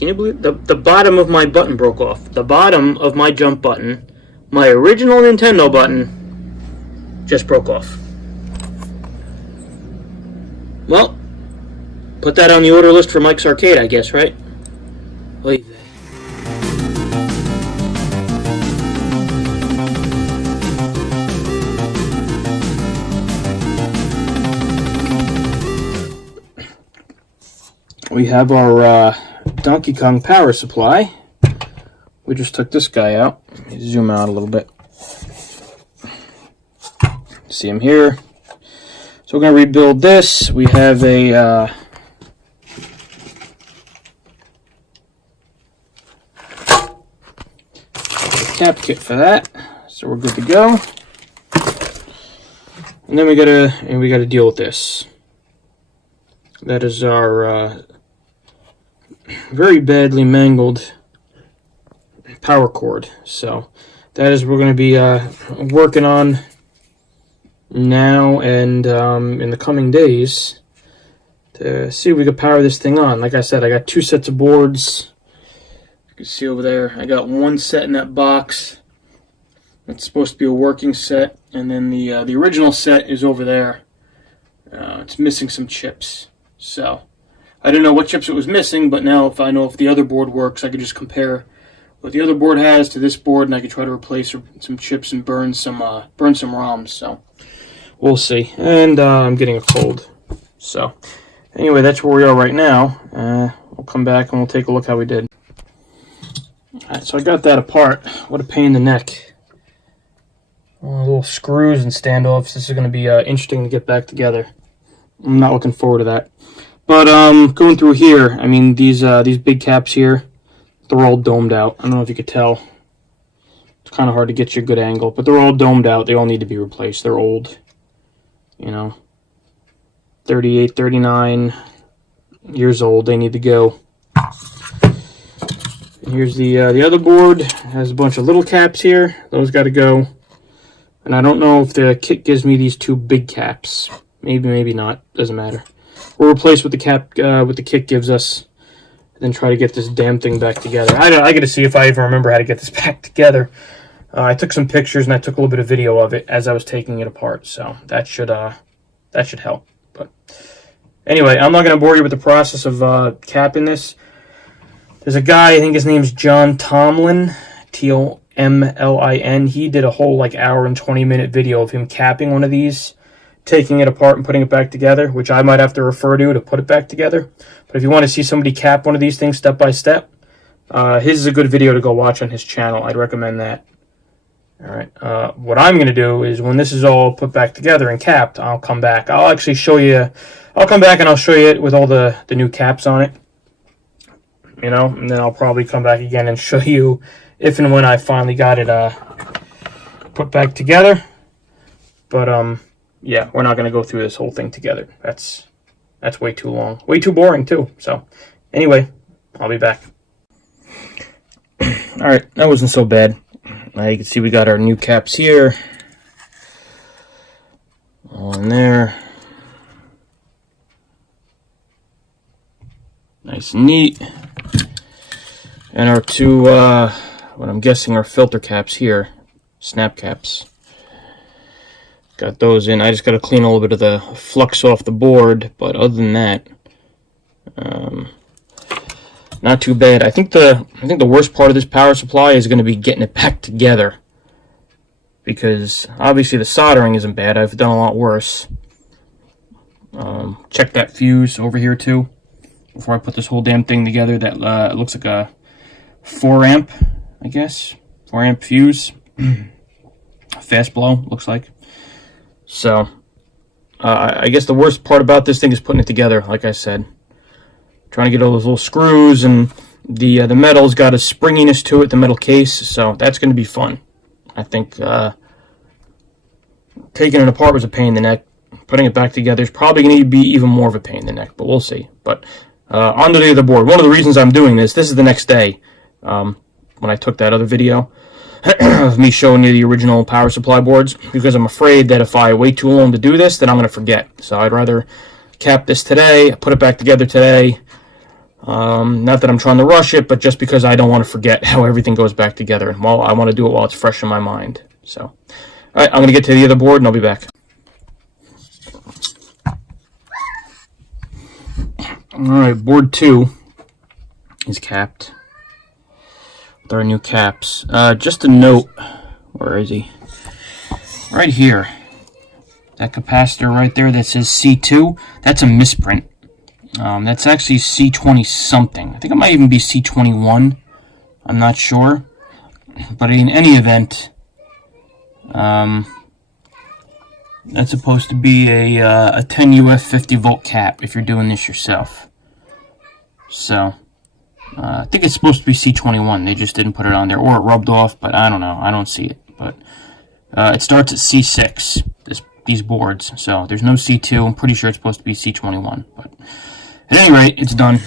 Can you believe the bottom of my button broke off? The bottom of my jump button, my original Nintendo button, just broke off. Well, put that on the order list for Mike's Arcade, I guess, right? Wait. We have our Donkey Kong power supply. We just took this guy out. Zoom out a little bit. See him here. So we're going to rebuild this. We have a cap kit for that. So we're good to go. And then we gotta deal with this. That is our very badly mangled power cord. So that is what we're going to be working on now and in the coming days to see if we can power this thing on. Like I said, I got 2 sets of boards. You can see over there, I got 1 set in that box. It's supposed to be a working set, and then the original set is over there. It's missing some chips. So I didn't know what chips it was missing, but now if I know if the other board works, I could just compare what the other board has to this board, and I could try to replace some chips and burn some ROMs. So we'll see. And I'm getting a cold. So anyway, that's where we are right now. We'll come back and we'll take a look how we did. Alright, so I got that apart. What a pain in the neck. Little screws and standoffs. This is going to be interesting to get back together. I'm not looking forward to that. But going through here, I mean, these big caps here, they're all domed out. I don't know if you could tell. It's kind of hard to get you a good angle, but they're all domed out. They all need to be replaced. They're old, you know, 38, 39 years old. They need to go. And here's the other board. It has a bunch of little caps here. Those got to go. And I don't know if the kit gives me these 2 big caps. Maybe, maybe not. Doesn't matter. We'll replace what the kit gives us, and then try to get this damn thing back together. I got to see if I even remember how to get this back together. I took some pictures and I took a little bit of video of it as I was taking it apart, so that should help. But anyway, I'm not going to bore you with the process of capping this. There's a guy, I think his name's John Tomlin, Tomlin. He did a whole like hour and 20-minute video of him capping one of these, taking it apart and putting it back together, which I might have to refer to put it back together. But if you want to see somebody cap one of these things step by step, his is a good video to go watch on his channel. I'd recommend that. All right. What I'm going to do is when this is all put back together and capped, I'll come back. I'll actually show you. I'll come back and I'll show you it with all the new caps on it. You know, and then I'll probably come back again and show you if and when I finally got it put back together. But yeah, we're not going to go through this whole thing together. That's way too long. Way too boring, too. So, anyway, I'll be back. Alright, that wasn't so bad. Now you can see we got our new caps here. All in there. Nice and neat. And our 2, what I'm guessing are filter caps here. Snap caps. Got those in. I just got to clean a little bit of the flux off the board, but other than that, not too bad. I think the worst part of this power supply is going to be getting it back together, because obviously the soldering isn't bad. I've done a lot worse. Check that fuse over here too before I put this whole damn thing together. That it looks like a 4 amp, I guess, 4 amp fuse. Fast blow looks like. So, I guess the worst part about this thing is putting it together, like I said. Trying to get all those little screws, and the metal's got a springiness to it, the metal case, so that's going to be fun. I think taking it apart was a pain in the neck. Putting it back together is probably going to be even more of a pain in the neck, but we'll see. But on the day of the board, one of the reasons I'm doing this is the next day, when I took that other video of me showing you the original power supply boards, because I'm afraid that if I wait too long to do this, then I'm going to forget. So I'd rather cap this today, put it back together today, Not that I'm trying to rush it, but just because I don't want to forget how everything goes back together. Well, I want to do it while it's fresh in my mind. So, all right, I'm going to get to the other board, and I'll be back. All right, board 2 is capped with our new caps. Just a note, where is he? Right here. That capacitor right there that says C2, that's a misprint. That's actually C20 something. I think it might even be C21. I'm not sure. But in any event, that's supposed to be a 10 UF 50 volt cap if you're doing this yourself. So, I think it's supposed to be C21. They just didn't put it on there. Or it rubbed off, but I don't know. I don't see it. But it starts at C6, these boards. So, there's no C2. I'm pretty sure it's supposed to be C21. But at any rate, it's done.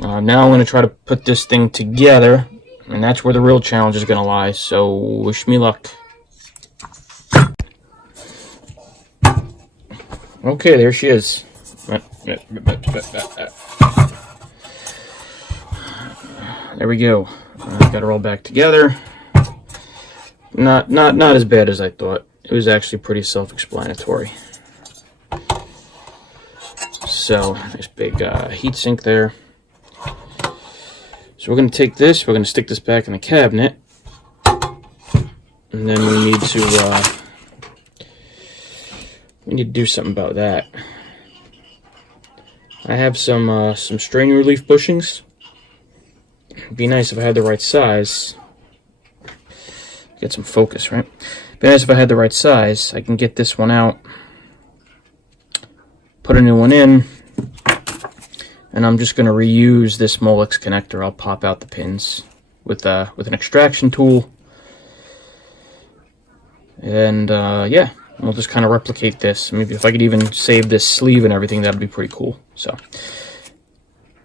Now I'm going to try to put this thing together. And that's where the real challenge is going to lie. So, wish me luck. Okay, there she is. There we go. Got her all back together. Not as bad as I thought. It was actually pretty self-explanatory. So, nice big heatsink there. So we're going to take this, we're going to stick this back in the cabinet. And then we need to do something about that. I have some strain relief bushings. It'd be nice if I had the right size. Get some focus, right? It'd be nice if I had the right size. I can get this one out, put a new one in, and I'm just going to reuse this Molex connector. I'll pop out the pins with an extraction tool, and yeah. We'll just kind of replicate this. Maybe if I could even save this sleeve and everything, that'd be pretty cool. So,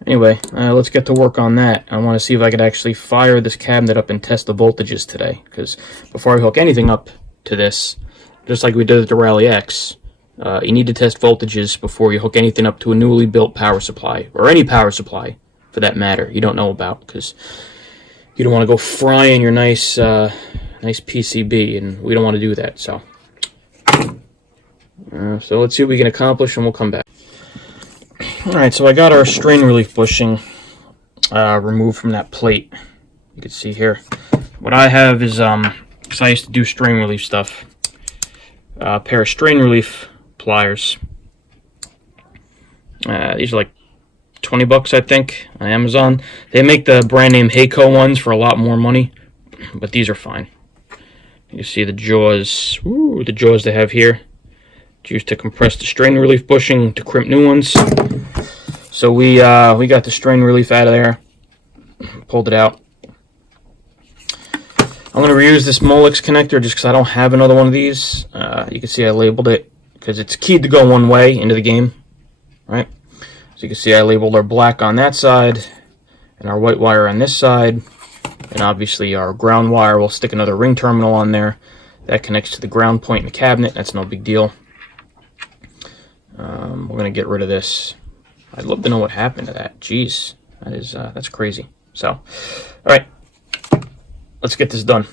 anyway, let's get to work on that. I want to see if I could actually fire this cabinet up and test the voltages today. Because before I hook anything up to this, just like we did at the Rally X, you need to test voltages before you hook anything up to a newly built power supply, or any power supply, for that matter, you don't know about. Because you don't want to go frying your nice PCB, and we don't want to do that. So let's see what we can accomplish, and we'll come back. Alright, so I got our strain relief bushing removed from that plate. You can see here. What I have is, because I used to do strain relief stuff, a pair of strain relief pliers. These are like 20 bucks, I think, on Amazon. They make the brand name Heiko ones for a lot more money, but these are fine. You see the jaws, the jaws they have here. It's used to compress the strain relief bushing to crimp new ones. So we got the strain relief out of there, pulled it out. I'm going to reuse this Molex connector just because I don't have another one of these. You can see I labeled it because it's keyed to go one way into the game, right? So you can see I labeled our black on that side and our white wire on this side. And obviously our ground wire, we'll stick another ring terminal on there. That connects to the ground point in the cabinet. That's no big deal. We're going to get rid of this. I'd love to know what happened to that. Jeez, that's crazy. So, all right, let's get this done.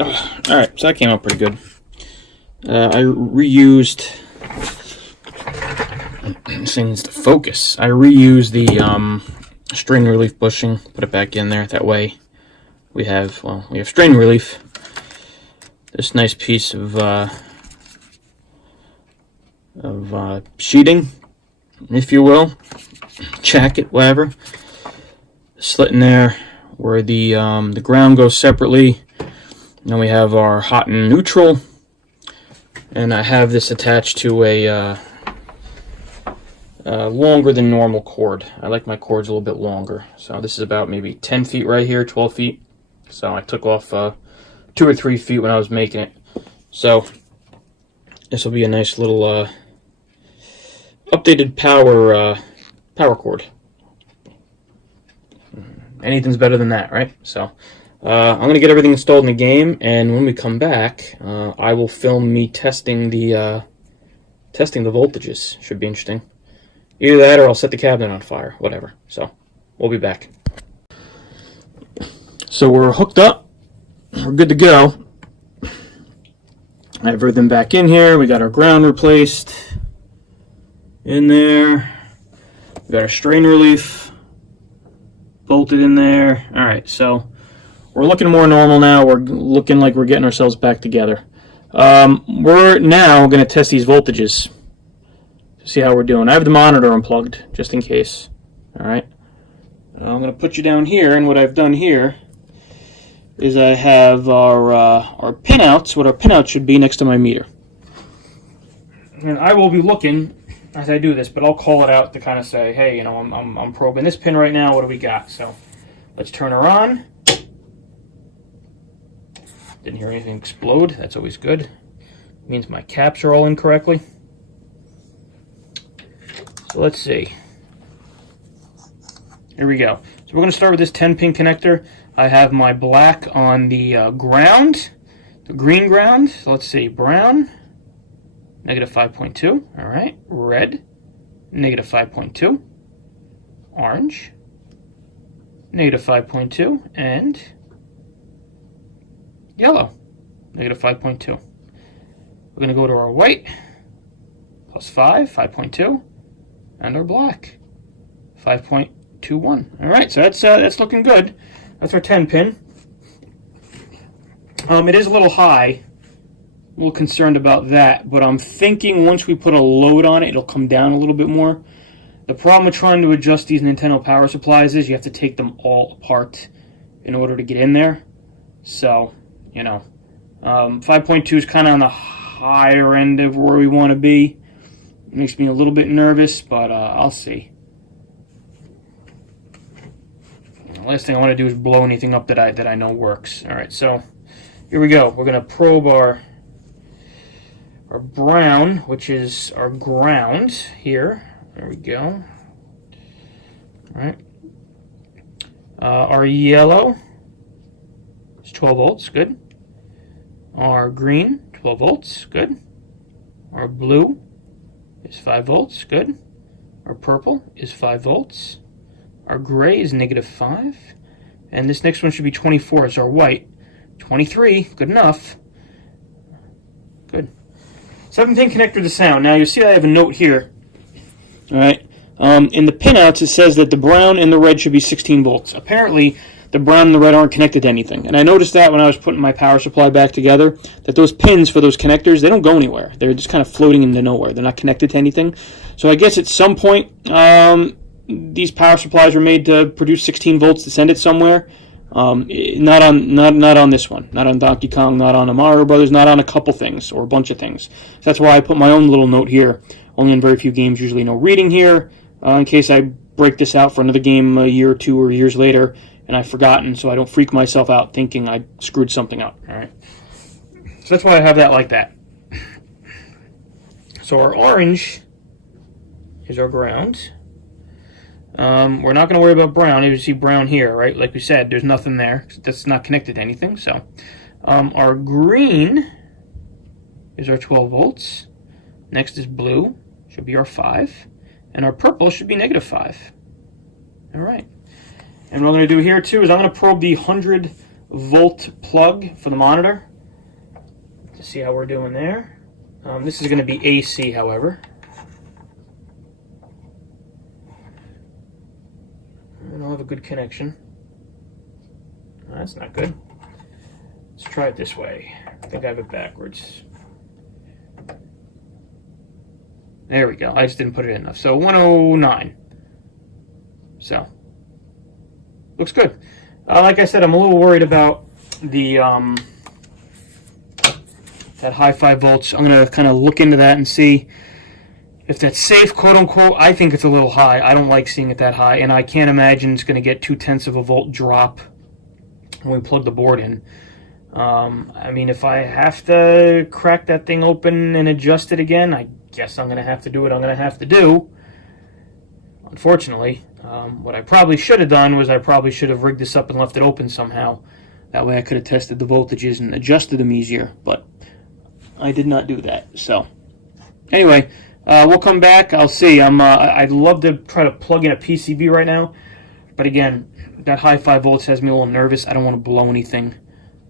Oh, all right, so that came out pretty good. I reused, this thing needs to focus. I reused the strain relief bushing, put it back in there. That way we have strain relief. This nice piece of sheeting, if you will, jacket, whatever. Slit in there where the ground goes separately. Then we have our hot and neutral, and I have this attached to a longer than normal cord. I like my cords a little bit longer. So this is about maybe 10 feet right here, 12 feet. So I took off 2 or 3 feet when I was making it. So this will be a nice little updated power cord. Anything's better than that, right? So I'm going to get everything installed in the game, and when we come back, I will film me testing the voltages. Should be interesting. Either that or I'll set the cabinet on fire, whatever. So we'll be back. So we're hooked up. We're good to go. I have everything back in here. We got our ground replaced in there. We got our strain relief bolted in there. All right, so we're looking more normal now. We're looking like we're getting ourselves back together. We're now going to test these voltages to see how we're doing. I have the monitor unplugged just in case. All right, I'm going to put you down here, and what I've done here is I have our pinouts, what our pinouts should be, next to my meter. And I will be looking as I do this, but I'll call it out to kind of say, hey, you know, I'm probing this pin right now. What do we got? So let's turn her on. Didn't hear anything explode. That's always good. It means my caps are all in correctly. So let's see. Here we go. So we're going to start with this 10-pin connector. I have my black on the ground, the green ground. So let's see, brown, negative 5.2. All right, red, negative 5.2. Orange, negative 5.2. And yellow, negative 5.2. We're going to go to our white, plus 5, 5.2. And our black, 5.21. All right, so that's looking good. That's our 10-pin. It is a little high. A little concerned about that, but I'm thinking once we put a load on it, it'll come down a little bit more. The problem with trying to adjust these Nintendo power supplies is you have to take them all apart in order to get in there. So, you know, 5.2 is kind of on the higher end of where we want to be. It makes me a little bit nervous, but I'll see. Last thing I want to do is blow anything up that I know works. All right, so here we go. We're going to probe our brown, which is our ground here. There we go. All right. Our yellow is 12 volts. Good. Our green, 12 volts. Good. Our blue is 5 volts. Good. Our purple is 5 volts. Our gray is negative 5. And this next one should be 24 as our white. 23, good enough. Good. 7-pin connector to sound. Now you see I have a note here. All right. In the pinouts it says that the brown and the red should be 16 volts. Apparently the brown and the red aren't connected to anything. And I noticed that when I was putting my power supply back together, that those pins for those connectors, they don't go anywhere. They're just kind of floating into nowhere. They're not connected to anything. So I guess at some point, these power supplies were made to produce 16 volts to send it somewhere. Not on this one. Not on Donkey Kong, not on Mario Brothers, not on a couple things or a bunch of things. So that's why I put my own little note here. Only in very few games, usually no reading here, in case I break this out for another game a year or two or years later and I've forgotten, so I don't freak myself out thinking I screwed something up. All right. So that's why I have that like that. So our orange is our ground. We're not going to worry about brown. You see brown here, right? Like we said, there's nothing there. That's not connected to anything. So our green is our 12 volts. Next is blue. Should be our 5. And our purple should be negative 5. All right. And what I'm going to do here, too, is I'm going to probe the 100-volt plug for the monitor to see how we're doing there. This is going to be AC, however. And I'll have a good connection. That's not good. Let's try it this way. I think I have it backwards. There we go. I just didn't put it in enough. So 109. So looks good. Like I said, I'm a little worried about the that high 5 volts. I'm going to kind of look into that and see if that's safe, quote unquote. I think it's a little high. I don't like seeing it that high, and I can't imagine it's going to get 0.2 of a volt drop when we plug the board in. I mean, if I have to crack that thing open and adjust it again, I guess I'm going to have to do what I'm going to have to do. Unfortunately, what I probably should have done was I probably should have rigged this up and left it open somehow. That way I could have tested the voltages and adjusted them easier, but I did not do that. So anyway, We'll come back. I'll see. I'd love to try to plug in a PCB right now, but again, that high 5 volts has me a little nervous. I don't want to blow anything,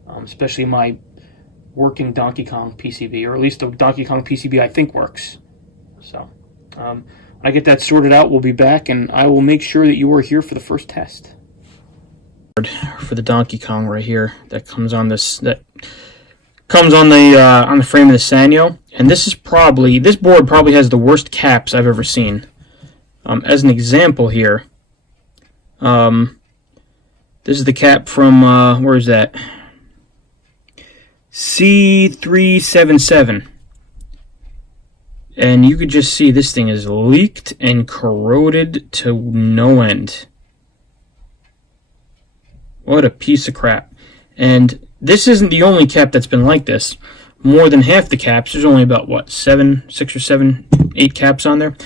especially my working Donkey Kong PCB, or at least the Donkey Kong PCB I think works. So, when I get that sorted out, we'll be back, and I will make sure that you are here for the first test. For the Donkey Kong right here, that comes on this, that comes on the frame of the Sanyo, and this board probably has the worst caps I've ever seen. As an example here, this is the cap from where is that? C377. And you could just see this thing is leaked and corroded to no end. What a piece of crap. And this isn't the only cap that's been like this. More than half the caps, there's only about, what, 6 or 7, 8 caps on there.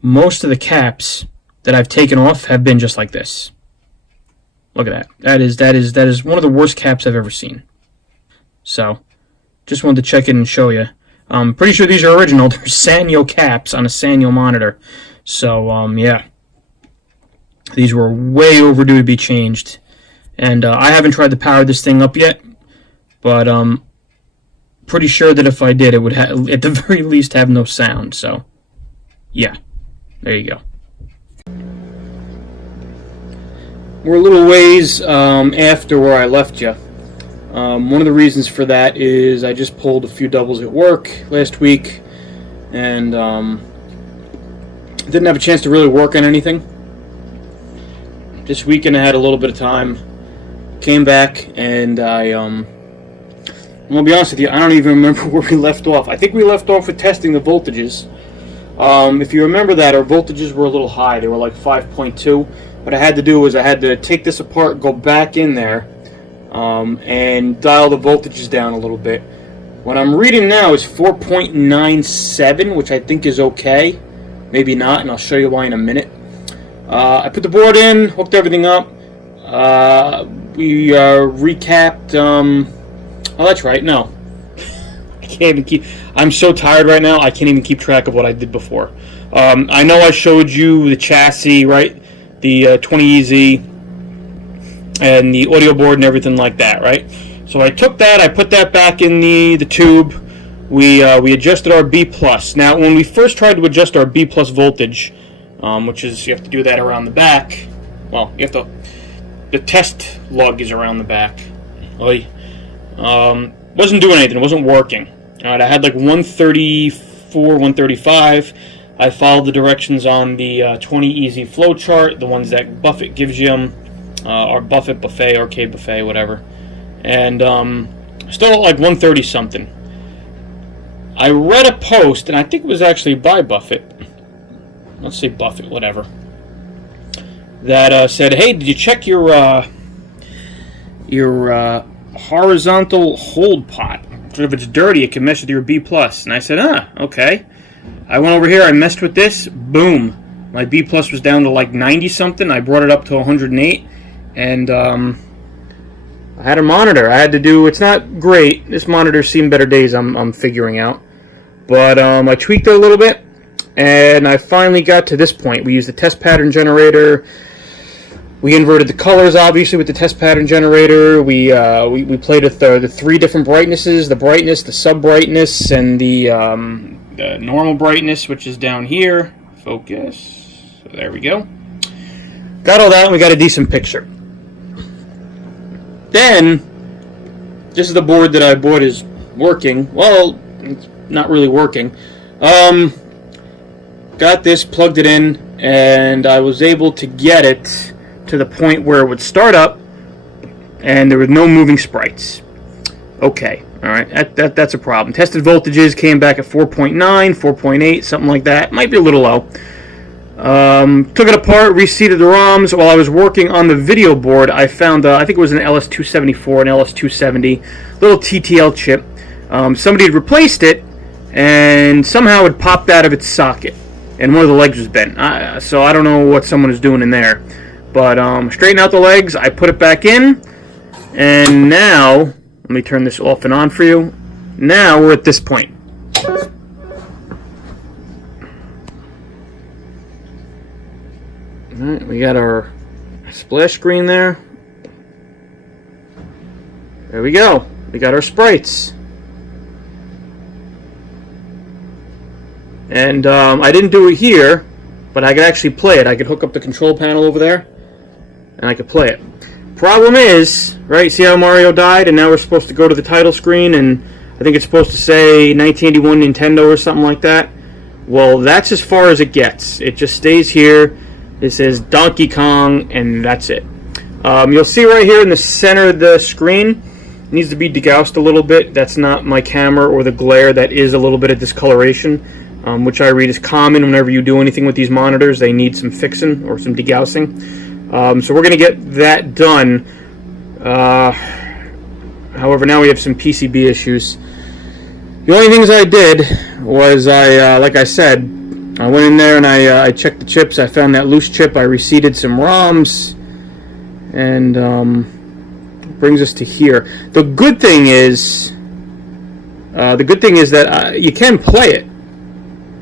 Most of the caps that I've taken off have been just like this. Look at that. That is one of the worst caps I've ever seen. So, just wanted to check in and show you. I'm pretty sure these are original. They're Sanyo caps on a Sanyo monitor. So, yeah. These were way overdue to be changed. And I haven't tried to power this thing up yet. But pretty sure that if I did, it would at the very least have no sound. So, yeah. There you go. We're a little ways after where I left you. One of the reasons for that is I just pulled a few doubles at work last week, and didn't have a chance to really work on anything. This weekend I had a little bit of time, came back, and I'm gonna be honest with you, I don't even remember where we left off. I think we left off with testing the voltages. If you remember that, our voltages were a little high. They were like 5.2. What I had to do was I had to take this apart, go back in there, and dial the voltages down a little bit. What I'm reading now is 4.97, which I think is okay. Maybe not, and I'll show you why in a minute. I put the board in, hooked everything up. We recapped. Oh, that's right. No, I can't even keep. I'm so tired right now. I can't even keep track of what I did before. I know I showed you the chassis, right? The 20EZ and the audio board and everything like that, right? So I took that, I put that back in the tube. We adjusted our B+. Now, when we first tried to adjust our B+ voltage, which is, you have to do that around the back. Well, you have to, the test lug is around the back. Wasn't doing anything, it wasn't working. Alright, I had like 134, 135. I followed the directions on the 20EZ flowchart, the ones that Buffett gives you, or Buffett Buffet, Arcade Buffet, whatever. And still at like 130 something. I read a post, and I think it was actually by Buffett. Let's say Buffett, whatever. That said, hey, did you check your horizontal hold pot? So if it's dirty, it can mess with your B+. And I said, okay. I went over here, I messed with this, boom. My B+ was down to like 90 something. I brought it up to 108, and I had a monitor. I had to do, it's not great. This monitor's seen better days, I'm figuring out. But I tweaked it a little bit, and I finally got to this point. We used the test pattern generator. We inverted the colors, obviously, with the test pattern generator. We played with the 3 different brightnesses, the brightness, the sub-brightness, and the normal brightness, which is down here. Focus. So there we go. Got all that, and we got a decent picture. Then, this is the board that I bought is working. Well, it's not really working. Got this, plugged it in, and I was able to get it to the point where it would start up, and there was no moving sprites. Okay, all right, that's a problem. Tested voltages came back at 4.9, 4.8, something like that. Might be a little low. Took it apart, reseated the ROMs. While I was working on the video board, I found, I think it was an LS274, an LS270, little TTL chip. Somebody had replaced it, and somehow it popped out of its socket, and one of the legs was bent. So I don't know what someone is doing in there. But straighten out the legs, I put it back in, and now, let me turn this off and on for you. Now we're at this point. Alright, we got our splash screen there. There we go. We got our sprites. And I didn't do it here, but I could actually play it. I could hook up the control panel over there, and I could play it. Problem is, right, see how Mario died, and now we're supposed to go to the title screen, and I think it's supposed to say 1981 Nintendo or something like that. Well, that's as far as it gets. It just stays here. It says Donkey Kong, and that's it. You'll see right here in the center of the screen, it needs to be degaussed a little bit. That's not my camera or the glare. That is a little bit of discoloration, which I read is common whenever you do anything with these monitors. They need some fixing or some degaussing. So we're going to get that done. However, now we have some PCB issues. The only things I did was like I said, I went in there and I checked the chips. I found that loose chip. I reseated some ROMs, and brings us to here. The good thing is that you can play it.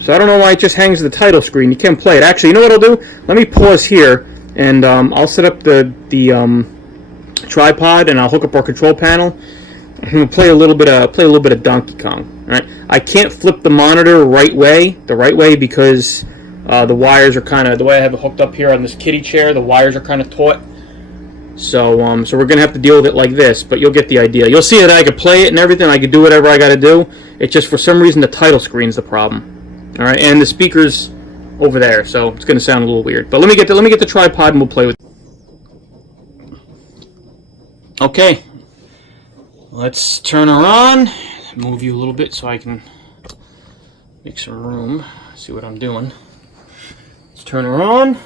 So I don't know why it just hangs to the title screen. You can play it. Actually, you know what I'll do? Let me pause here, and I'll set up the tripod, and I'll hook up our control panel. And we'll play a little bit of Donkey Kong. All right. I can't flip the monitor the right way, because the wires are kind of, the way I have it hooked up here on this kiddie chair, the wires are kind of taut. So we're gonna have to deal with it like this, but you'll get the idea. You'll see that I could play it and everything. I could do whatever I got to do. It's just for some reason the title screen's the problem. All right, and the speakers over there, so it's gonna sound a little weird. But let me get the tripod and we'll play with it. Okay. Let's turn her on, move you a little bit so I can make some room, see what I'm doing. Let's turn her on.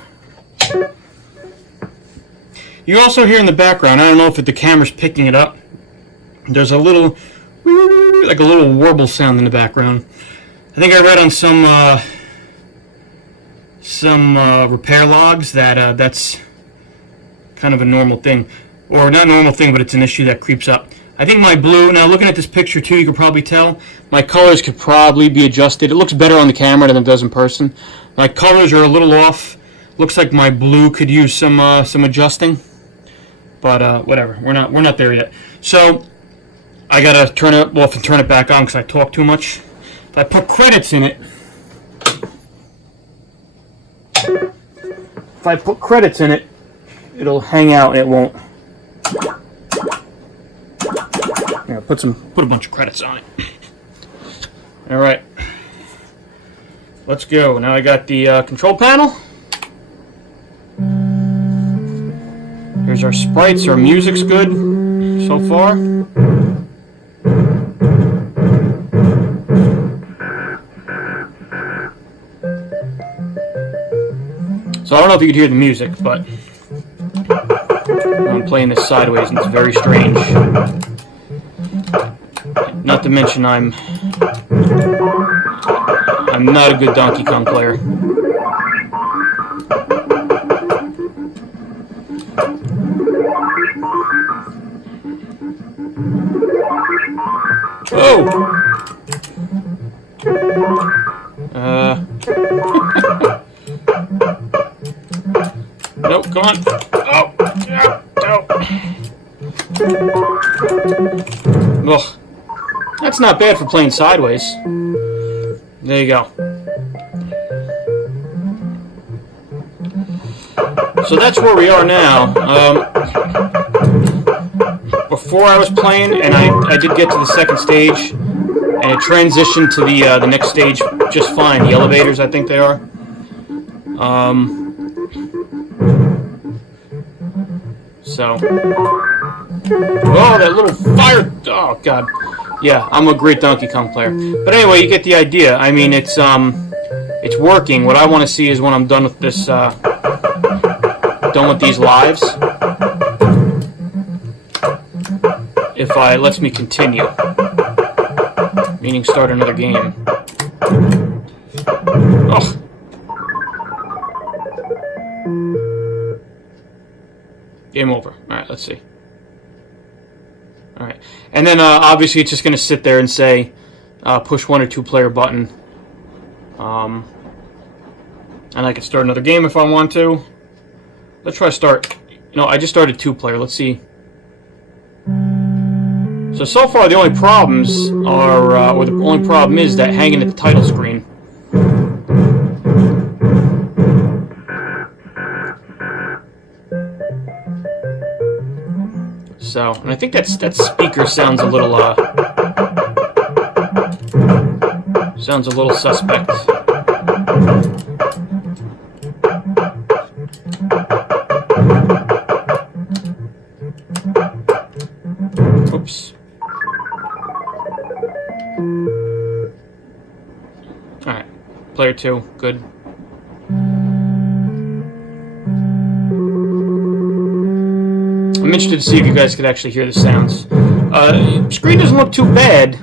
You also hear in the background, I don't know if the camera's picking it up, there's a little, like a little warble sound in the background. I think I read on some repair logs that that's kind of a normal thing. Or not a normal thing, but it's an issue that creeps up. I think my blue, now looking at this picture too, you can probably tell, my colors could probably be adjusted. It looks better on the camera than it does in person. My colors are a little off. Looks like my blue could use some adjusting. But whatever, we're not there yet. So I gotta turn it off and turn it back on because I talk too much. If I put credits in it, it'll hang out and it won't. Yeah, put a bunch of credits on it. All right, let's go. Now I got the control panel. Here's our sprites. Our music's good so far. So I don't know if you could hear the music, but I'm playing this sideways and it's very strange. Not to mention I'm not a good Donkey Kong player. Oh! Nope, come on. Oh! Yeah, no. Ugh. That's not bad for playing sideways. There you go. So that's where we are now. Before I was playing, and I did get to the second stage, and it transitioned to the next stage just fine. The elevators, I think they are. So, oh, that little fire! Oh God, yeah, I'm a great Donkey Kong player. But anyway, you get the idea. I mean, it's working. What I want to see is when I'm done with this, done with these lives, if it lets me continue, meaning start another game. Oh. Game over. Alright, let's see. Alright. And then obviously it's just going to sit there and say push 1 or 2 player button. And I can start another game if I want to. let's try to start. No, I just started 2-player. Let's see. So far the only problems are, or the only problem is that hanging at the title screen. So, and I think that speaker sounds a little, suspect. Oops. Alright, player 2, good. I'm interested to see if you guys could actually hear the sounds. Screen doesn't look too bad.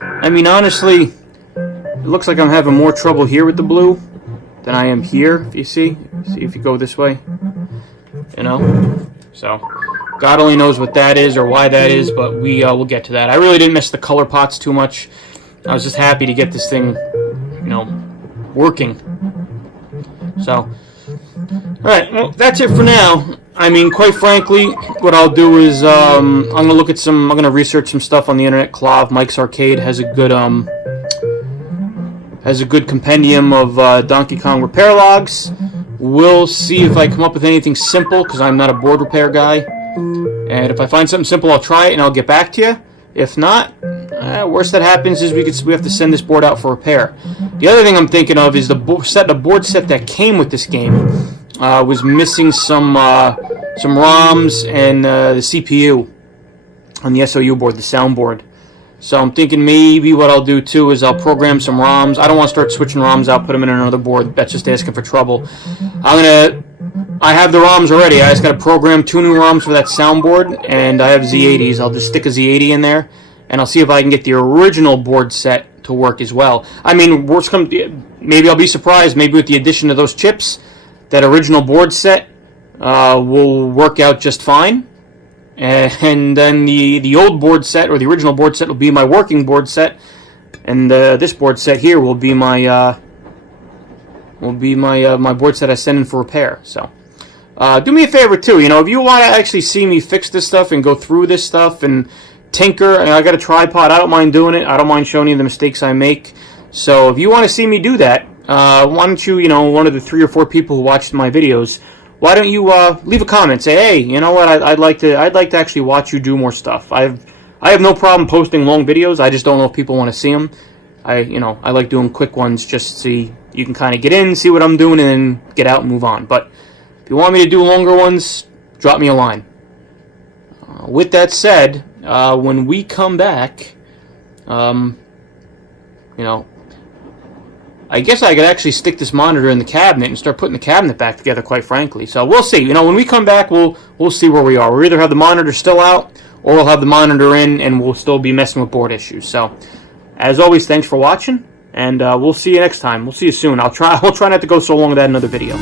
I mean, honestly, it looks like I'm having more trouble here with the blue than I am here, if you see. See if you go this way. You know? So, God only knows what that is or why that is, but we'll get to that. I really didn't miss the color pots too much. I was just happy to get this thing, you know, working. So, alright, well, that's it for now. I mean, quite frankly, what I'll do is I'm gonna research some stuff on the internet. Clav Mike's Arcade has a good compendium of Donkey Kong repair logs. We'll see if I come up with anything simple, because I'm not a board repair guy. And if I find something simple, I'll try it and I'll get back to you. If not, worst that happens is we have to send this board out for repair. The other thing I'm thinking of is the board set that came with this game was missing some ROMs and the CPU on the SOU board, the soundboard. So I'm thinking maybe what I'll do too is I'll program some ROMs. I don't want to start switching ROMs out, put them in another board. That's just asking for trouble. I have the ROMs already. I just got to program 2 new ROMs for that soundboard, and I have Z80s. I'll just stick a Z80 in there, and I'll see if I can get the original board set to work as well. I mean, maybe I'll be surprised. Maybe with the addition of those chips, that original board set will work out just fine. And then the old board set, or the original board set, will be my working board set, and this board set here will be my my board set I send in for repair. So do me a favor too, you know, if you want to actually see me fix this stuff and go through this stuff and tinker, and I got a tripod, I don't mind doing it. I don't mind showing you the mistakes I make. So if you want to see me do that, why don't you, one of the 3 or 4 people who watched my videos, why don't you leave a comment? Say, hey, you know what? I'd like to actually watch you do more stuff. I have no problem posting long videos. I just don't know if people want to see them. I like doing quick ones just so you can kind of get in, see what I'm doing, and then get out and move on. But if you want me to do longer ones, drop me a line. With that said, when we come back, I guess I could actually stick this monitor in the cabinet and start putting the cabinet back together, quite frankly. So we'll see. When we come back, we'll see where we are. We'll either have the monitor still out, or we'll have the monitor in, and we'll still be messing with board issues. So, as always, thanks for watching, and we'll see you next time. We'll see you soon. I'll try not to go so long without another video.